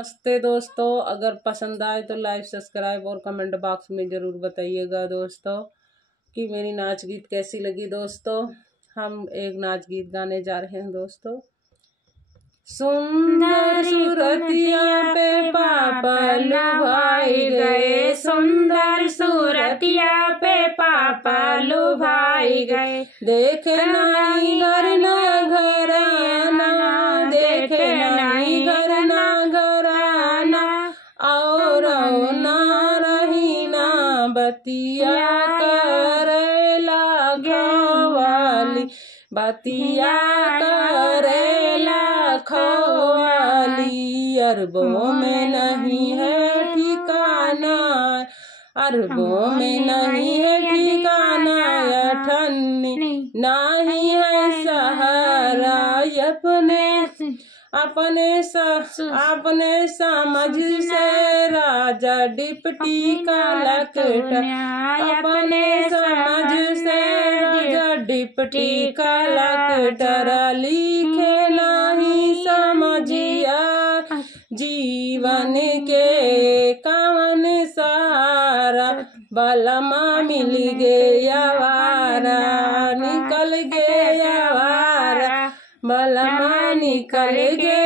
नमस्ते दोस्तों, अगर पसंद आए तो लाइक सब्सक्राइब और कमेंट बॉक्स में ज़रूर बताइएगा दोस्तों कि मेरी नाच गीत कैसी लगी। दोस्तों हम एक नाच गीत गाने जा रहे हैं दोस्तों। सुंदर सूरतिया पे पापा लुभाए गए, सुंदर सूरतिया पे पापा लुभाए गए। देखे नहीं घर ना घराना, देखे नहीं घर ना घराना, और ना रही ना बतिया करेला खवाली, बतिया करेला खवाली। अरबों में नहीं है ठिकाना, अरबों में नहीं है ठिकाना, ठन्नी नहीं है सहारा। अपने समझ से राजा डिप्टी कलेक्टर, अपने समझ से राजा डिप्टी कलेक्टर। लिखे नहीं समझिया जीवन के कवन सहारा, बलमा मिल गया वारा, निकल गया वारा, बलमा निकल गया